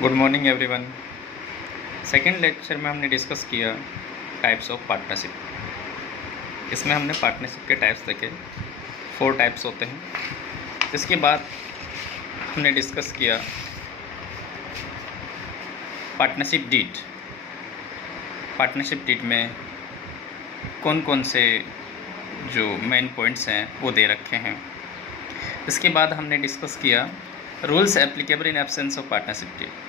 Good morning everyone. Second lecture में हमने discuss किया टाइप्स ऑफ पार्टनरशिप। इसमें हमने पार्टनरशिप के टाइप्स देखे, 4 टाइप्स होते हैं। इसके बाद हमने डिस्कस किया पार्टनरशिप डीड। पार्टनरशिप डीड में कौन कौन से जो मेन पॉइंट्स हैं वो दे रखे हैं। इसके बाद हमने डिस्कस किया rules applicable in absence of partnership deed.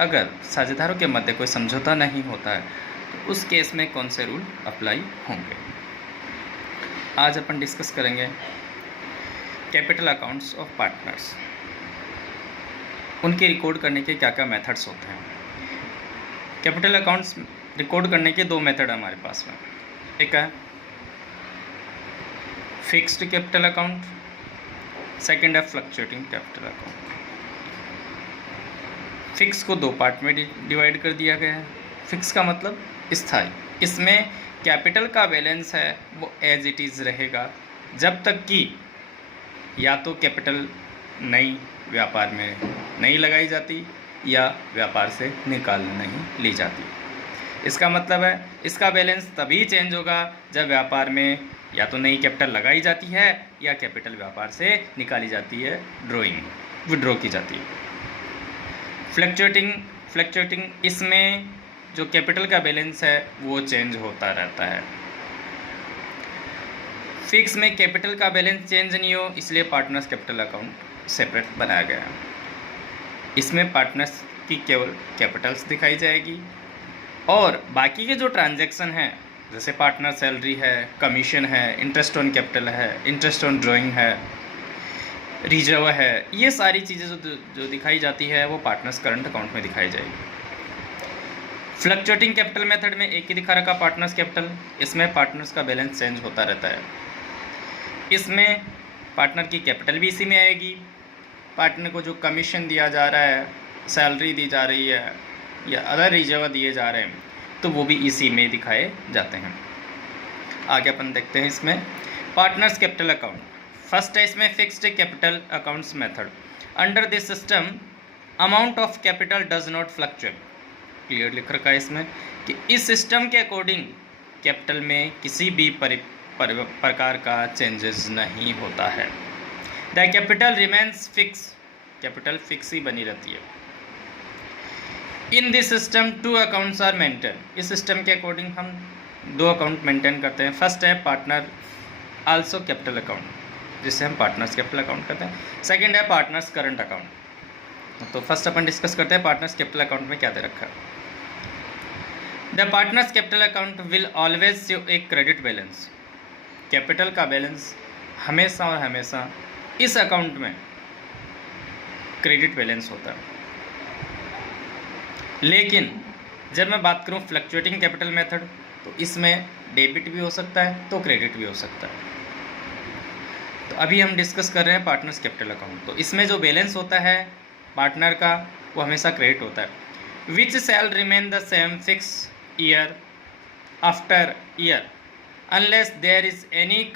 अगर साझेदारों के मध्य कोई समझौता नहीं होता है तो उस केस में कौन से रूल अप्लाई होंगे। आज अपन डिस्कस करेंगे कैपिटल अकाउंट्स ऑफ पार्टनर्स, उनके रिकॉर्ड करने के क्या क्या मेथड्स होते हैं। कैपिटल अकाउंट्स रिकॉर्ड करने के 2 मेथड हमारे पास में। एक है फिक्स्ड कैपिटल अकाउंट, सेकंड है फ्लक्चुएटिंग कैपिटल अकाउंट। फिक्स को 2 पार्ट में डिवाइड कर दिया गया है। फिक्स का मतलब स्थायी। इसमें कैपिटल का बैलेंस है वो एज इट इज़ रहेगा जब तक कि या तो कैपिटल नई व्यापार में नहीं लगाई जाती या व्यापार से निकाल नहीं ली जाती। इसका मतलब है इसका बैलेंस तभी चेंज होगा जब व्यापार में या तो नई कैपिटल लगाई जाती है या कैपिटल व्यापार से निकाली जाती है, विड्रॉ की जाती है। फ्लक्चुएटिंग इसमें जो कैपिटल का बैलेंस है वो चेंज होता रहता है। फिक्स में कैपिटल का बैलेंस चेंज नहीं हो, इसलिए पार्टनर्स कैपिटल अकाउंट सेपरेट बनाया गया। इसमें पार्टनर्स की केवल कैपिटल्स दिखाई जाएगी और बाकी के जो ट्रांजैक्शन हैं जैसे पार्टनर सैलरी है, कमीशन है, इंटरेस्ट ऑन कैपिटल है, इंटरेस्ट ऑन ड्राइंग है, रिजर्व है, ये सारी चीज़ें जो दिखाई जाती है वो पार्टनर्स करंट अकाउंट में दिखाई जाएगी। फ्लक्चुएटिंग कैपिटल मेथड में एक ही दिखा रखा पार्टनर्स कैपिटल, इसमें पार्टनर्स का बैलेंस चेंज होता रहता है। इसमें पार्टनर की कैपिटल भी इसी में आएगी, पार्टनर को जो कमीशन दिया जा रहा है, सैलरी दी जा रही है या अदर रिजर्व दिए जा रहे हैं तो वो भी इसी में दिखाए जाते हैं। आगे अपन देखते हैं इसमें पार्टनर्स कैपिटल अकाउंट। फर्स्ट है इसमें fixed capital accounts method. Under this system amount of capital does not fluctuate. Clear लिख रखा है इसमें कि इस सिस्टम के अकॉर्डिंग कैपिटल में किसी भी प्रकार का चेंजेस नहीं होता है। The capital remains fix, capital fix ही बनी रहती है। In this system 2 accounts are maintain. इस सिस्टम के अकॉर्डिंग हम 2 अकाउंट मेंटेन करते हैं। फर्स्ट है पार्टनर आल्सो कैपिटल अकाउंट, जिससे हम पार्टनर्स कैपिटल अकाउंट करते हैं। सेकंड है पार्टनर्स करंट अकाउंट। तो फर्स्ट अपन डिस्कस करते हैं पार्टनर्स कैपिटल अकाउंट में क्या दे रखा है। The partners capital account will always show a credit balance. Capital का बैलेंस हमेशा और हमेशा इस अकाउंट में क्रेडिट बैलेंस होता है। लेकिन जब मैं बात करूं फ्लक्चुएटिंग कैपिटल मेथड तो इसमें डेबिट भी हो सकता है तो क्रेडिट भी हो सकता है। तो अभी हम डिस्कस कर रहे हैं पार्टनर्स कैपिटल अकाउंट। तो इसमें जो बैलेंस होता है पार्टनर का वो हमेशा क्रेडिट होता है। Which shall remain the same fix year after year unless there is any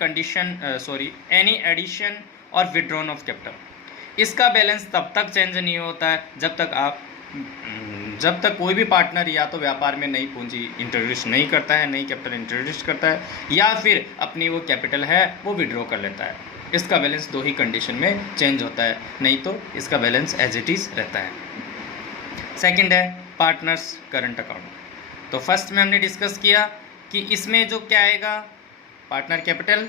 any addition और विड्रॉन ऑफ कैपिटल। इसका बैलेंस तब तक चेंज नहीं होता है जब तक कोई भी पार्टनर या तो व्यापार में नई पूंजी इंट्रोड्यूस नहीं करता है, नई कैपिटल इंट्रोड्यूस करता है या फिर अपनी वो कैपिटल है वो विड्रॉ कर लेता है। इसका बैलेंस 2 ही कंडीशन में चेंज होता है, नहीं तो इसका बैलेंस एज इट इज़ रहता है। सेकंड है पार्टनर्स करंट अकाउंट। तो फर्स्ट में हमने डिस्कस किया कि इसमें जो क्या आएगा पार्टनर कैपिटल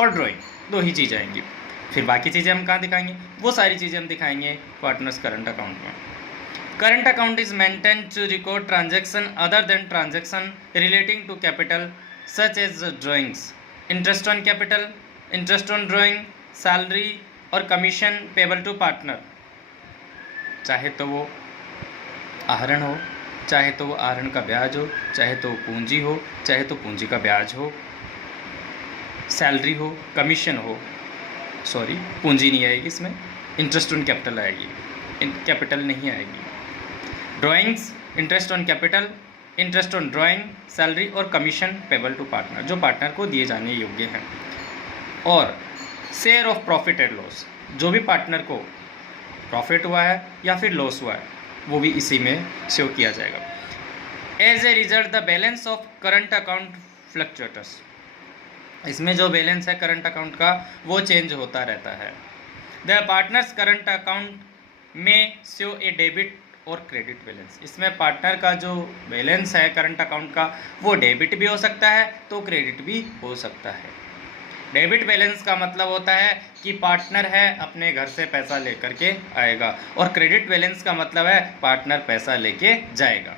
और ड्राइंग 2 ही चीज़ आएंगी। फिर बाकी चीज़ें हम कहाँ दिखाएंगे, वो सारी चीज़ें हम दिखाएंगे पार्टनर्स करंट अकाउंट में। Current account is maintained to record transaction other than transaction relating to capital such as drawings, interest on capital, interest on drawing, salary और commission payable to partner। चाहे तो वो आहरण हो, चाहे तो वो आहरण का ब्याज हो, चाहे तो पूंजी हो, चाहे तो पूंजी का ब्याज हो, सैलरी हो, कमीशन हो, पूंजी नहीं आएगी इसमें, इंटरेस्ट ऑन कैपिटल आएगी, कैपिटल नहीं आएगी। Drawings, interest on capital, interest on drawing, salary और कमीशन पेबल टू पार्टनर जो पार्टनर को दिए जाने योग्य हैं। और share of profit and loss, जो भी पार्टनर को प्रॉफिट हुआ है या फिर लॉस हुआ है वो भी इसी में शो किया जाएगा। As a result the balance of current account fluctuates, इसमें जो बैलेंस है करंट अकाउंट का वो चेंज होता रहता है। द पार्टनर्स करंट अकाउंट में शो ए डेबिट और क्रेडिट बैलेंस, इसमें पार्टनर का जो बैलेंस है करंट अकाउंट का वो डेबिट भी हो सकता है तो क्रेडिट भी हो सकता है। डेबिट बैलेंस का मतलब होता है कि पार्टनर है अपने घर से पैसा लेकर के आएगा, और क्रेडिट बैलेंस का मतलब है पार्टनर पैसा लेके जाएगा।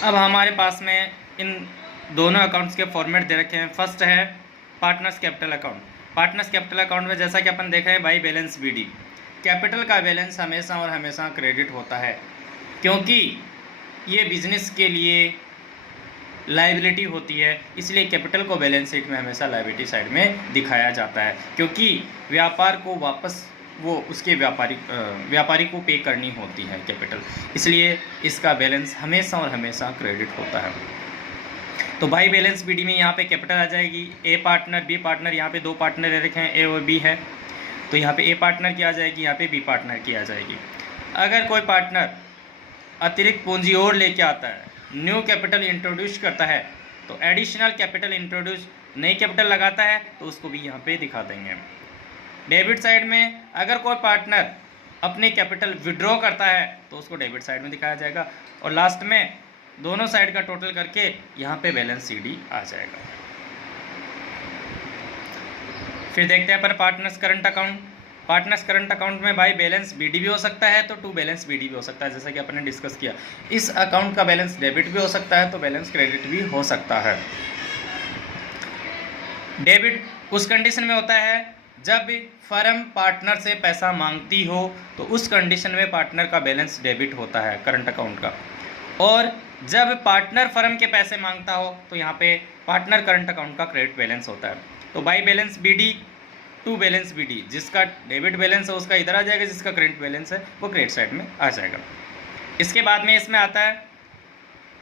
अब हमारे पास में इन दोनों अकाउंट्स के फॉर्मेट दे रखे हैं। फर्स्ट है partners capital account. Partners capital account में जैसा कि अपन देख रहे हैं बाई बैलेंस बीडी, कैपिटल का बैलेंस हमेशा और हमेशा क्रेडिट होता है, क्योंकि ये बिजनेस के लिए लायबिलिटी होती है, इसलिए कैपिटल को बैलेंस शीट में हमेशा लायबिलिटी साइड में दिखाया जाता है, क्योंकि व्यापार को वापस वो उसके व्यापारी को पे करनी होती है कैपिटल, इसलिए इसका बैलेंस हमेशा और हमेशा क्रेडिट होता है। तो बाई बैलेंस बीडी में यहाँ पे कैपिटल आ जाएगी, ए पार्टनर बी पार्टनर, यहाँ पे दो पार्टनर दे रखे हैं ए और बी है, तो यहाँ पे ए पार्टनर की आ जाएगी, यहाँ पे बी पार्टनर की आ जाएगी। अगर कोई पार्टनर अतिरिक्त पूंजी और लेके आता है, न्यू कैपिटल इंट्रोड्यूस करता है, तो एडिशनल कैपिटल इंट्रोड्यूस नई कैपिटल लगाता है तो उसको भी यहाँ पे दिखा देंगे। डेबिट साइड में अगर कोई पार्टनर अपनी कैपिटल विड्रॉ करता है तो उसको डेबिट साइड में दिखाया जाएगा, और लास्ट में दोनों साइड का टोटल करके यहाँ पे बैलेंस सीडी आ जाएगा। फिर देखते हैं अपन partners current account. Partners current account में बाई बैलेंस बीडी भी हो सकता है तो टू बैलेंस बीडी भी हो सकता है, जैसा कि अपन ने डिस्कस किया। इस अकाउंट का बैलेंस डेबिट भी हो सकता है तो बैलेंस क्रेडिट भी हो सकता है। डेबिट उस कंडीशन में होता है जब फर्म पार्टनर से पैसा मांगती हो, तो उस कंडीशन में पार्टनर का बैलेंस डेबिट होता है करंट अकाउंट का, और जब पार्टनर फर्म के पैसे मांगता हो तो यहाँ पे पार्टनर करंट अकाउंट का क्रेडिट बैलेंस होता है। तो by balance BD to balance BD, जिसका डेबिट बैलेंस है उसका इधर आ जाएगा, जिसका क्रेडिट बैलेंस है वो क्रेडिट साइड में आ जाएगा। इसके बाद में इसमें आता है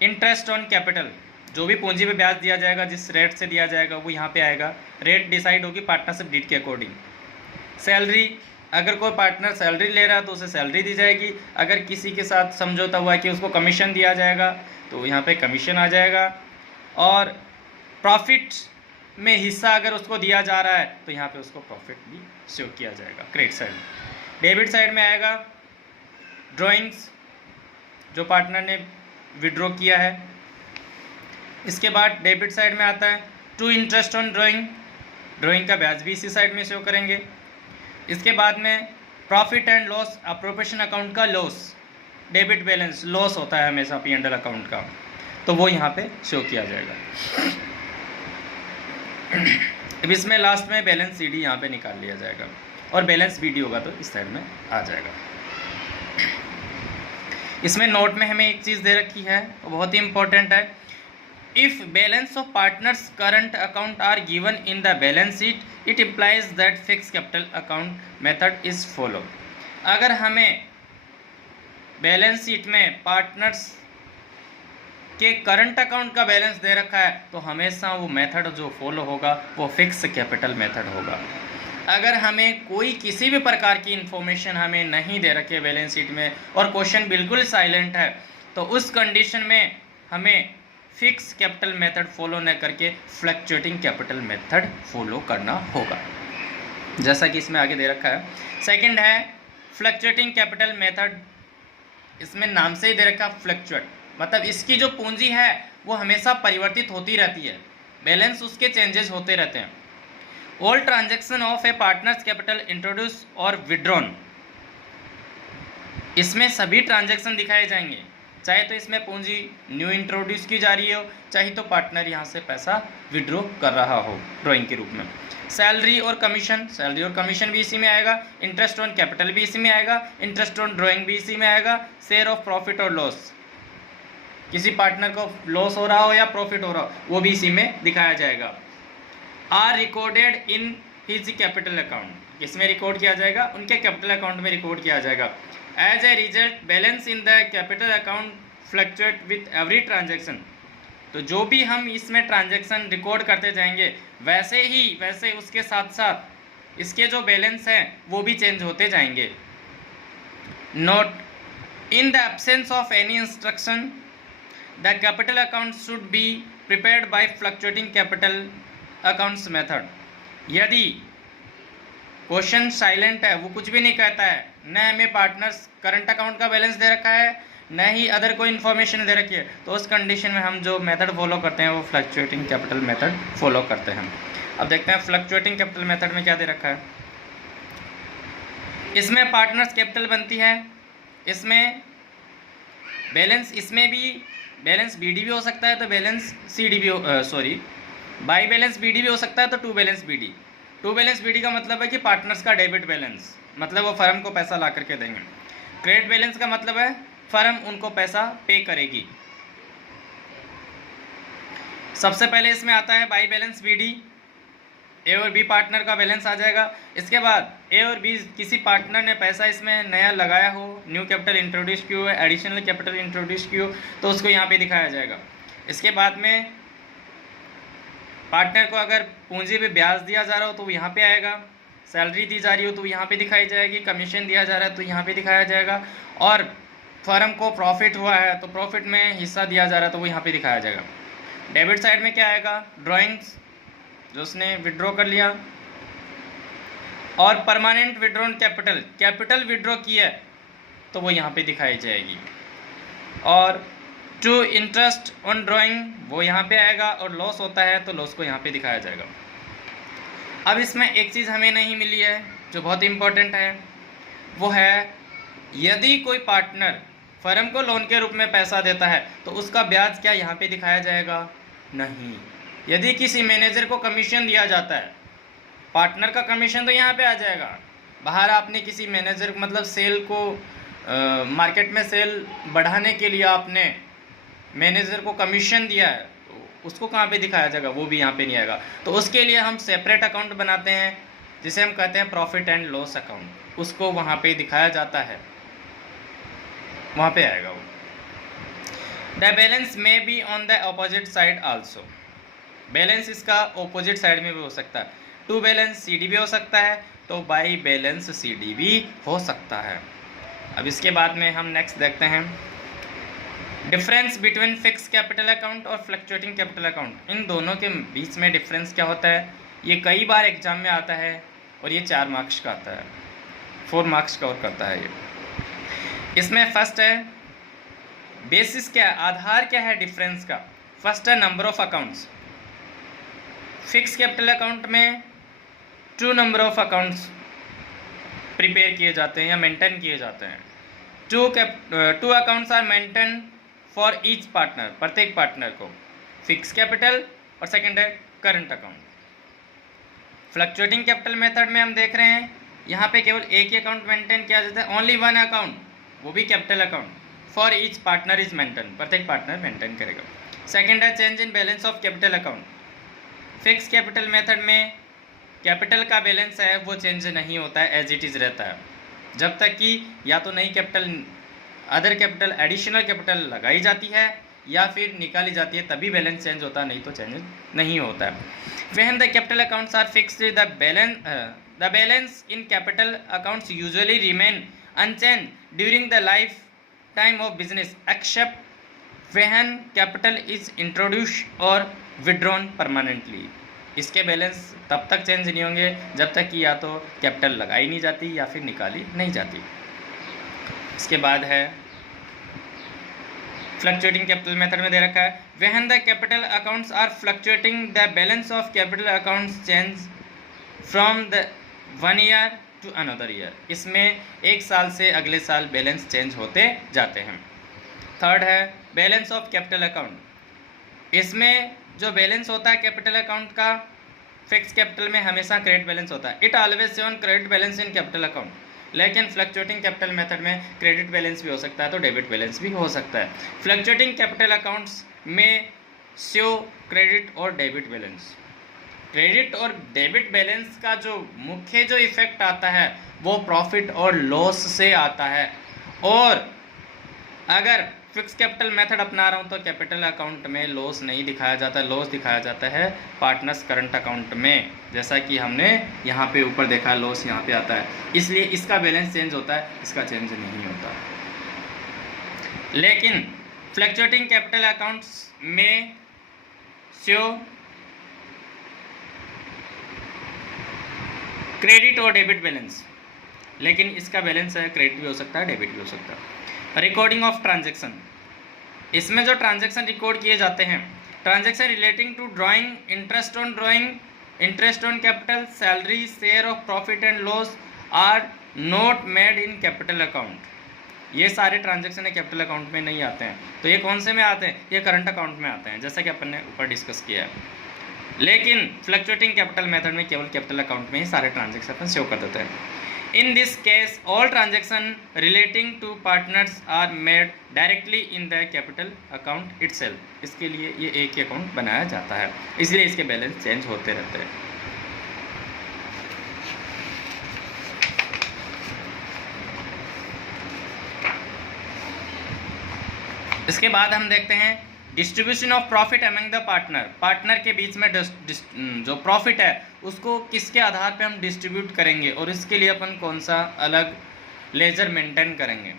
इंटरेस्ट ऑन कैपिटल, जो भी पूंजी पे ब्याज दिया जाएगा जिस रेट से दिया जाएगा वो यहाँ पे आएगा। रेट डिसाइड होगी पार्टनरशिप डीड के अकॉर्डिंग। सैलरी, अगर कोई पार्टनर सैलरी ले रहा है तो उसे सैलरी दी जाएगी, अगर किसी के साथ समझौता हुआ है कि उसको कमीशन दिया जाएगा तो यहाँ पे कमीशन आ जाएगा, और प्रॉफिट में हिस्सा अगर उसको दिया जा रहा है तो यहाँ पे उसको प्रॉफिट भी शो किया जाएगा क्रेडिट साइड में। डेबिट साइड में आएगा ड्राइंग्स, जो पार्टनर ने विड्रॉ किया है। इसके बाद डेबिट साइड में आता है to interest on drawing, drawing का ब्याज भी इसी साइड में शो करेंगे। इसके बाद में profit and loss, appropriation account का लॉस, डेबिट बैलेंस लॉस होता है हमेशा P&L अकाउंट का, तो वो यहाँ पे शो किया जाएगा। अब इसमें लास्ट में बैलेंस सीडी यहाँ पे निकाल लिया जाएगा, और बैलेंस बीडी होगा तो इस साइड में आ जाएगा। इसमें नोट में हमें एक चीज़ दे रखी है, वो बहुत ही इंपॉर्टेंट है। If balance of partners current account are given in the balance sheet, it implies that fix capital account method is follow. अगर हमें बैलेंस शीट में पार्टनर्स के करंट अकाउंट का बैलेंस दे रखा है तो हमेशा वो मेथड जो फॉलो होगा वो फिक्स कैपिटल मेथड होगा। अगर हमें कोई किसी भी प्रकार की इन्फॉर्मेशन हमें नहीं दे रखी है बैलेंस शीट में और क्वेश्चन बिल्कुल साइलेंट है, तो उस कंडीशन में हमें फिक्स कैपिटल मेथड फॉलो न करके फ्लक्चुएटिंग कैपिटल मेथड फॉलो करना होगा, जैसा कि इसमें आगे दे रखा है। सेकंड है फ्लक्चुएटिंग कैपिटल मेथड, इसमें नाम से ही दे रखा फ्लक्चुएट, मतलब इसकी जो पूंजी है वो हमेशा परिवर्तित होती रहती है, बैलेंस उसके चेंजेस होते रहते हैं। All transaction of A partners capital introduce और विड्रॉन, इसमें सभी ट्रांजैक्शन दिखाए जाएंगे, चाहे तो इसमें पूंजी न्यू इंट्रोड्यूस की जा रही हो, चाहे तो पार्टनर यहाँ से पैसा विड्रॉ कर रहा हो ड्राइंग के रूप में। सैलरी और कमीशन भी इसी में आएगा, इंटरेस्ट ऑन कैपिटल भी इसी में आएगा, इंटरेस्ट ऑन ड्राइंग भी इसी में आएगा, शेयर ऑफ प्रॉफिट और लॉस, किसी पार्टनर को लॉस हो रहा हो या प्रॉफिट हो रहा हो वो भी इसी में दिखाया जाएगा। Are recorded in his capital account, किसमें रिकॉर्ड किया जाएगा, उनके कैपिटल अकाउंट में रिकॉर्ड किया जाएगा। As a result balance in the capital account fluctuate with every transaction, तो जो भी हम इसमें ट्रांजैक्शन रिकॉर्ड करते जाएंगे वैसे उसके साथ साथ इसके जो बैलेंस हैं वो भी चेंज होते जाएंगे। Note, in the absence of any instruction the capital account should be prepared by fluctuating capital accounts method. यदि क्वेश्चन साइलेंट है, वो कुछ भी नहीं कहता है, न हमें पार्टनर्स करंट अकाउंट का बैलेंस दे रखा है, न ही अदर कोई इन्फॉर्मेशन दे रखी है, तो उस कंडीशन में हम जो मेथड फॉलो करते हैं वो फ्लक्चुएटिंग कैपिटल मेथड फॉलो करते हैं। अब देखते हैं फ्लक्चुएटिंग कैपिटल मेथड में क्या दे रखा है। इसमें पार्टनर्स कैपिटल बनती है, इसमें बैलेंस, इसमें भी बैलेंस बीडी भी हो सकता है तो बैलेंस सीडी भी बाई बैलेंस बीडी भी हो सकता है तो to balance BD. To balance BD का मतलब है कि पार्टनर्स का डेबिट बैलेंस, मतलब वो फर्म को पैसा ला करके देंगे। क्रेडिट बैलेंस का मतलब है फर्म उनको पैसा पे करेगी। सबसे पहले इसमें आता है बाई बैलेंस बीडी, ए और बी पार्टनर का बैलेंस आ जाएगा। इसके बाद ए और बी किसी पार्टनर ने पैसा इसमें नया लगाया हो, न्यू कैपिटल इंट्रोड्यूस की हो, एडिशनल कैपिटल इंट्रोड्यूस की हो, तो उसको यहाँ पे दिखाया जाएगा। इसके बाद में पार्टनर को अगर पूंजी पे ब्याज दिया जा रहा हो तो वो यहाँ पे आएगा, सैलरी दी जा रही हो तो यहाँ पे दिखाई जाएगी, कमीशन दिया जा रहा है तो यहाँ पे दिखाया जाएगा, और फर्म को प्रॉफिट हुआ है तो प्रॉफिट में हिस्सा दिया जा रहा है तो वो यहाँ पे दिखाया जाएगा। डेबिट साइड में क्या आएगा, ड्राइंग्स जो उसने विड्रॉ कर लिया, और परमानेंट विड्रॉन कैपिटल विड्रॉ की है तो वो यहाँ पे दिखाई जाएगी, और टू इंटरेस्ट ऑन ड्राइंग वो यहाँ पे आएगा, और लॉस होता है तो लॉस को यहाँ पे दिखाया जाएगा। अब इसमें एक चीज़ हमें नहीं मिली है जो बहुत इम्पोर्टेंट है, वो है यदि कोई पार्टनर फर्म को लोन के रूप में पैसा देता है तो उसका ब्याज क्या यहाँ पे दिखाया जाएगा, नहीं। यदि किसी मैनेजर को कमीशन दिया जाता है, पार्टनर का कमीशन तो यहाँ पे आ जाएगा। बाहर आपने किसी मैनेजर मतलब सेल को मार्केट में सेल बढ़ाने के लिए आपने मैनेजर को कमीशन दिया है, तो उसको कहाँ पे दिखाया जाएगा, वो भी यहाँ पे नहीं आएगा। तो उसके लिए हम सेपरेट अकाउंट बनाते हैं जिसे हम कहते हैं प्रॉफिट एंड लॉस अकाउंट, उसको वहाँ पे दिखाया जाता है, वहाँ पे आएगा वो। द बैलेंस में be on the opposite side also, balance इसका ऑपोजिट साइड में भी हो सकता है। टू बैलेंस सीडी भी हो सकता है तो बाई बैलेंस सीडी भी हो सकता है। अब इसके बाद में हम नेक्स्ट देखते हैं difference between fix capital account और फ्लक्चुएटिंग कैपिटल अकाउंट। इन दोनों के बीच में डिफरेंस क्या होता है, ये कई बार एग्जाम में आता है और ये 4 मार्क्स का आता है, 4 मार्क्स कवर करता है ये। इसमें फर्स्ट है बेसिस, क्या आधार क्या है डिफरेंस का। फर्स्ट है number of accounts. Fix capital account में 2 नंबर ऑफ अकाउंट्स प्रिपेयर किए जाते हैं या मेंटेन किए जाते हैं। 2 accounts are maintain for each partner, प्रत्येक पार्टनर को, फिक्स कैपिटल और सेकंड है current account. Fluctuating capital method में हम देख रहे हैं यहाँ पे केवल एक ही अकाउंट मेंटेन किया जाता है, ओनली 1 अकाउंट, वो भी capital account, for each partner is maintain, प्रत्येक पार्टनर मेंटेन करेगा। सेकंड है change in balance of capital account. Fix capital method में कैपिटल का बैलेंस है वो चेंज नहीं होता है, एज इट इज़ रहता है, जब तक कि या तो नई capital, other capital, additional capital लगाई जाती है या फिर निकाली जाती है, तभी बैलेंस चेंज होता है, नहीं तो चेंज नहीं होता है। When the capital accounts are fixed the balance in capital accounts usually remain unchange during the life time of business except when capital is introduced or withdrawn permanently. इसके balance तब तक चेंज नहीं होंगे जब तक कि या तो कैपिटल लगाई नहीं जाती या फिर निकाली नहीं जाती। इसके बाद है फ्लक्चुएटिंग कैपिटल मेथड में दे रखा है when the capital accounts are fluctuating the balance of capital accounts change from the 1 year to another year. इसमें एक साल से अगले साल बैलेंस चेंज होते जाते हैं। थर्ड है बैलेंस ऑफ कैपिटल अकाउंट। इसमें जो बैलेंस होता है कैपिटल अकाउंट का, फिक्स कैपिटल में हमेशा क्रेडिट बैलेंस होता है, it always shown credit balance in capital account. लेकिन फ्लक्चुएटिंग कैपिटल मेथड में क्रेडिट बैलेंस भी हो सकता है तो डेबिट बैलेंस भी हो सकता है। फ्लक्चुएटिंग कैपिटल अकाउंट्स में शो क्रेडिट और डेबिट बैलेंस। क्रेडिट और डेबिट बैलेंस का जो मुख्य जो इफेक्ट आता है वो प्रॉफिट और लॉस से आता है, और अगर फिक्स कैपिटल मेथड अपना रहा हूँ तो कैपिटल अकाउंट में लॉस नहीं दिखाया जाता, लॉस दिखाया जाता है पार्टनर्स करंट अकाउंट में, जैसा कि हमने यहाँ पे ऊपर देखा लॉस यहाँ पे आता है, इसलिए इसका बैलेंस चेंज होता है, इसका चेंज नहीं होता। लेकिन फ्लक्चुएटिंग कैपिटल अकाउंट्स में शो क्रेडिट और डेबिट बैलेंस, लेकिन इसका बैलेंस है क्रेडिट भी हो सकता है, डेबिट भी हो सकता है। रिकॉर्डिंग ऑफ ट्रांजैक्शन, इसमें जो ट्रांजैक्शन रिकॉर्ड किए जाते हैं, transaction relating to drawing, interest on drawing, interest on capital, salary, share of profit and loss are not made in capital account. ये सारे ट्रांजैक्शन कैपिटल अकाउंट में नहीं आते हैं, तो ये कौन से में आते हैं? ये करंट अकाउंट में आते हैं, जैसा कि अपन ने ऊपर डिस्कस किया है। लेकिन फ्लक्चुएटिंग कैपिटल मेथड में केवल कैपिटल अकाउंट में ही सारे ट्रांजैक्शन अपन शो कर देते हैं। In this case, all transaction relating to partners are made directly in the capital account itself। इसके लिए ये एक ही अकाउंट बनाया जाता है, इसलिए इसके बैलेंस चेंज होते रहते हैं। इसके बाद हम देखते हैं distribution of profit among the partner. Partner के बीच में जो प्रॉफिट है उसको किसके आधार पे हम डिस्ट्रीब्यूट करेंगे और इसके लिए अपन कौन सा अलग लेजर मेंटेन करेंगे।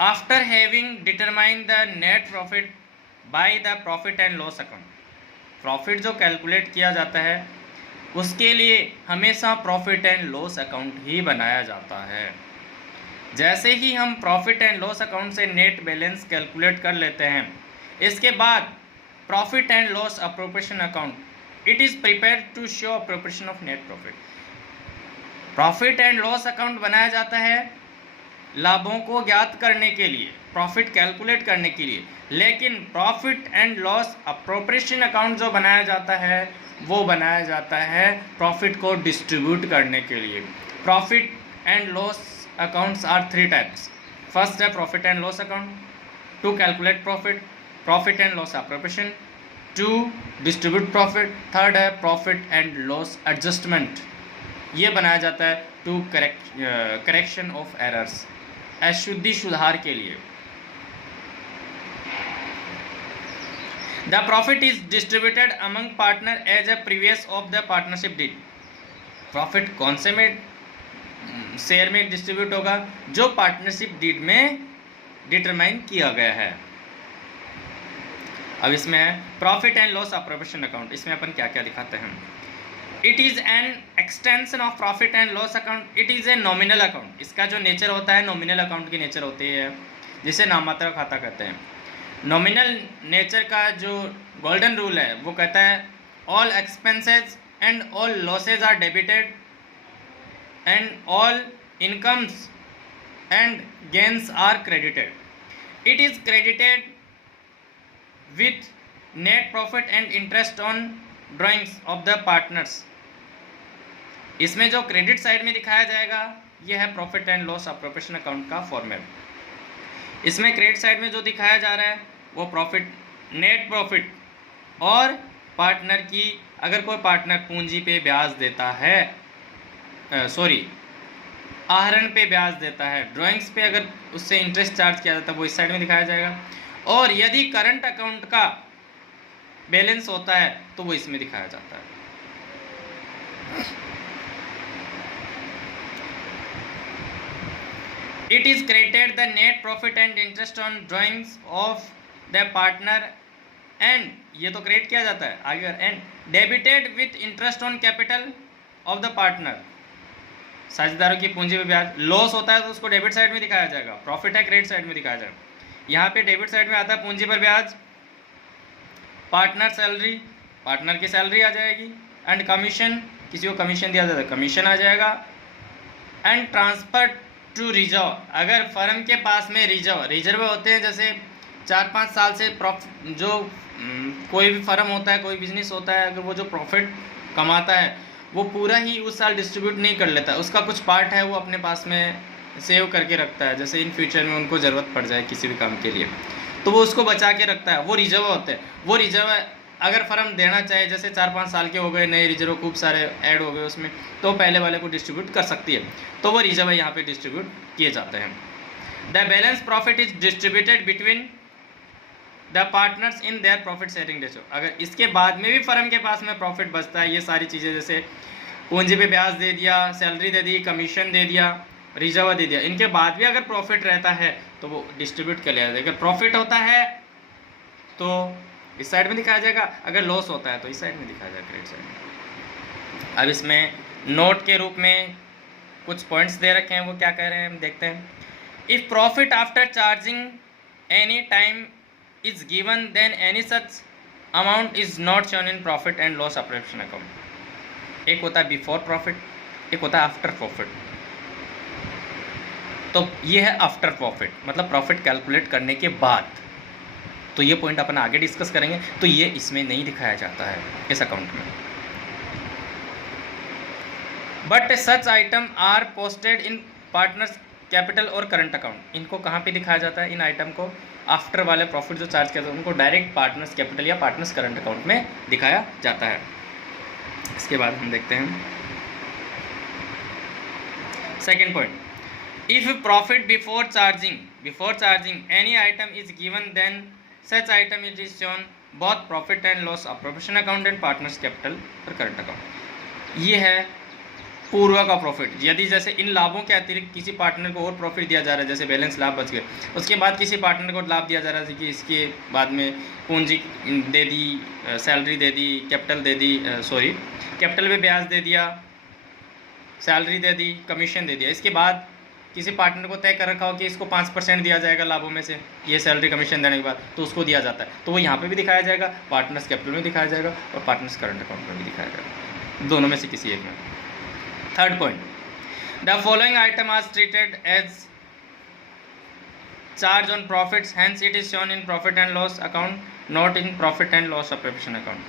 After having determine the net profit by the profit and loss account, profit जो कैलकुलेट किया जाता है उसके लिए हमेशा प्रॉफिट एंड लॉस अकाउंट ही बनाया जाता है। जैसे ही हम प्रॉफिट एंड लॉस अकाउंट से नेट बैलेंस कैलकुलेट कर लेते हैं, इसके बाद profit and loss appropriation account, it is prepared to show appropriation of net profit. Profit and loss account बनाया जाता है लाभों को ज्ञात करने के लिए, प्रॉफिट कैलकुलेट करने के लिए, लेकिन profit and loss appropriation account जो बनाया जाता है वो बनाया जाता है प्रॉफिट को डिस्ट्रीब्यूट करने के लिए। Profit and loss accounts are three types. First है profit and loss account, to calculate profit, profit and loss appropriation, to distribute profit, third है profit and loss adjustment, ये बनाया जाता है to correction of errors, अशुद्धि सुधार के लिए। The profit is distributed among partner as a previous of the partnership deed। Profit कौन से में शेयर में डिस्ट्रीब्यूट होगा? जो पार्टनरशिप डीड में डिटरमाइन किया गया है। अब इसमें है profit and loss appropriation account, इसमें अपन क्या क्या दिखाते हैं। It is an extension of profit and loss account, it is a nominal account. इसका जो नेचर होता है नॉमिनल अकाउंट की नेचर होती है, जिसे नाममात्र खाता कहते हैं। नॉमिनल नेचर का जो गोल्डन रूल है वो कहता है all expenses and all losses are debited and all incomes and gains are credited. It is credited with net profit and interest on drawings of the partners। इसमें जो credit side में दिखाया जाएगा यह है profit and loss appropriation account का format. इसमें credit side में जो दिखाया जा रहा है वो प्रॉफिट, नेट प्रॉफिट और पार्टनर की, अगर कोई पार्टनर पूंजी पे ब्याज देता है, आहरण पे ब्याज देता है, ड्राइंग्स पे अगर उससे इंटरेस्ट चार्ज किया जाता है वो इस साइड में दिखाया जाएगा, और यदि करंट अकाउंट का बैलेंस होता है तो वो इसमें दिखाया जाता है। It is credited the net profit and interest on drawings of the partner and, ये तो क्रेडिट किया जाता है आगे, and debited with interest on capital of the partner. साझेदारों की पूंजी पे ब्याज, लॉस होता है तो उसको डेबिट साइड में दिखाया जाएगा, प्रॉफिट है क्रेडिट साइड में दिखाया जाएगा। यहाँ पे डेबिट साइड में आता है पूंजी पर ब्याज, पार्टनर सैलरी, पार्टनर की सैलरी आ जाएगी, एंड कमीशन, किसी को कमीशन दिया जाता है कमीशन आ जाएगा, एंड ट्रांसफर टू रिजर्व, अगर फर्म के पास में रिजर्व होते हैं, जैसे 4-5 साल से जो कोई भी फर्म होता है, कोई बिजनेस होता है, अगर वो जो प्रॉफिट कमाता है वो पूरा ही उस साल डिस्ट्रीब्यूट नहीं कर लेता, उसका कुछ पार्ट है वो अपने पास में सेव करके रखता है, जैसे इन फ्यूचर में उनको ज़रूरत पड़ जाए किसी भी काम के लिए तो वो उसको बचा के रखता है, वो रिजर्व होते हैं। वो रिजर्व अगर फर्म देना चाहे, जैसे 4-5 साल के हो गए, नए रिजर्व खूब सारे ऐड हो गए उसमें, तो पहले वाले को डिस्ट्रीब्यूट कर सकती है, तो वो रिजर्व यहाँ पे डिस्ट्रीब्यूट किए जाते हैं। The balance profit is distributed between the partners in their profit sharing ratio. अगर इसके बाद में भी फर्म के पास में प्रॉफिट बचता है, ये सारी चीज़ें जैसे पूंजी पे ब्याज दे दिया, सैलरी दे दी, कमीशन दे दिया, रिजर्व दे दिया, इनके बाद भी अगर प्रॉफिट रहता है तो वो डिस्ट्रीब्यूट कर लिया जाएगा। अगर प्रॉफिट होता है तो इस साइड में दिखाया जाएगा, अगर लॉस होता है तो इस साइड में दिखाया जाएगा, क्रेडिट साइड में। अब इसमें नोट के रूप में कुछ पॉइंट्स दे रखे हैं, वो क्या कह रहे हैं हम देखते हैं। If profit after charging any time is given then any such amount is not shown in profit and loss appropriation account। एक होता है बिफोर प्रॉफिट, एक होता है आफ्टर प्रॉफिट। तो ये है आफ्टर प्रॉफिट, मतलब प्रॉफिट कैलकुलेट करने के बाद। तो ये पॉइंट अपन आगे डिस्कस करेंगे। तो ये इसमें नहीं दिखाया जाता है इस अकाउंट में। But such item are posted in partners capital और करंट अकाउंट। इनको कहाँ पे दिखाया जाता है? इन आइटम को आफ्टर वाले प्रॉफिट जो चार्ज किया था उनको डायरेक्ट पार्टनर्स कैपिटल या पार्टनर्स करंट अकाउंट में दिखाया जाता है। इसके बाद हम देखते हैं second point. If profit before charging any item is given then such item is shown both profit and loss appropriation account and partners capital और करंट अकाउंट। ये है पूर्व का प्रॉफिट। यदि जैसे इन लाभों के अतिरिक्त किसी पार्टनर को और प्रॉफिट दिया जा रहा है, जैसे बैलेंस लाभ बच गए, उसके बाद किसी पार्टनर को लाभ दिया जा रहा है कि इसके बाद में पूंजी दे दी, सैलरी दे दी, कैपिटल दे दी, कैपिटल पे ब्याज दे दिया, सैलरी दे दी, कमीशन दे दिया। इसके बाद किसी पार्टनर को तय कर रखा हो कि इसको 5% दिया जाएगा लाभों में से, ये सैलरी कमीशन देने के बाद, तो उसको दिया जाता है। तो वो यहाँ पे भी दिखाया जाएगा, पार्टनर्स कैपिटल में दिखाया जाएगा और पार्टनर्स करंट अकाउंट में भी दिखाया जाएगा, दोनों में से किसी एक में। Third point, the following item are treated as charge on profits, hence it is shown in profit and loss account, not in profit and loss appropriation account.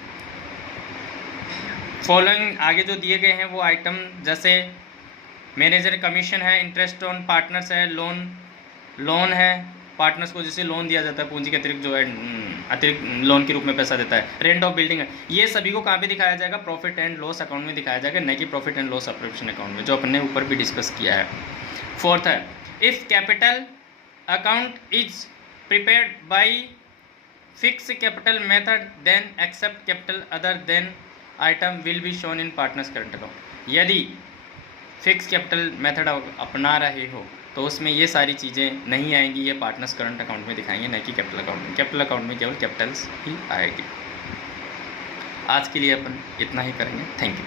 Following आगे जो दिए गए हैं वो आइटम, जैसे मैनेजर कमीशन है, interest on partners है, loan है, पार्टनर्स को जैसे लोन दिया जाता है पूंजी के अतिरिक्त, जो है अतिरिक्त लोन के रूप में पैसा देता है, रेंट ऑफ बिल्डिंग है, ये सभी को कहाँ पे दिखाया जाएगा? प्रॉफिट एंड लॉस अकाउंट में दिखाया जाएगा, न कि profit and loss appropriation account में, जो अपने ऊपर भी डिस्कस किया है। फोर्थ है, if capital account is prepared by fix capital method then except capital other than item will be shown in partners current account. यदि फिक्स कैपिटल मेथड अपना रहे हो तो उसमें ये सारी चीज़ें नहीं आएंगी, ये पार्टनर्स करंट अकाउंट में दिखाएंगे, न कि कैपिटल अकाउंट में। कैपिटल अकाउंट में केवल कैपिटल्स ही आएगी। आज के लिए अपन इतना ही करेंगे। Thank you.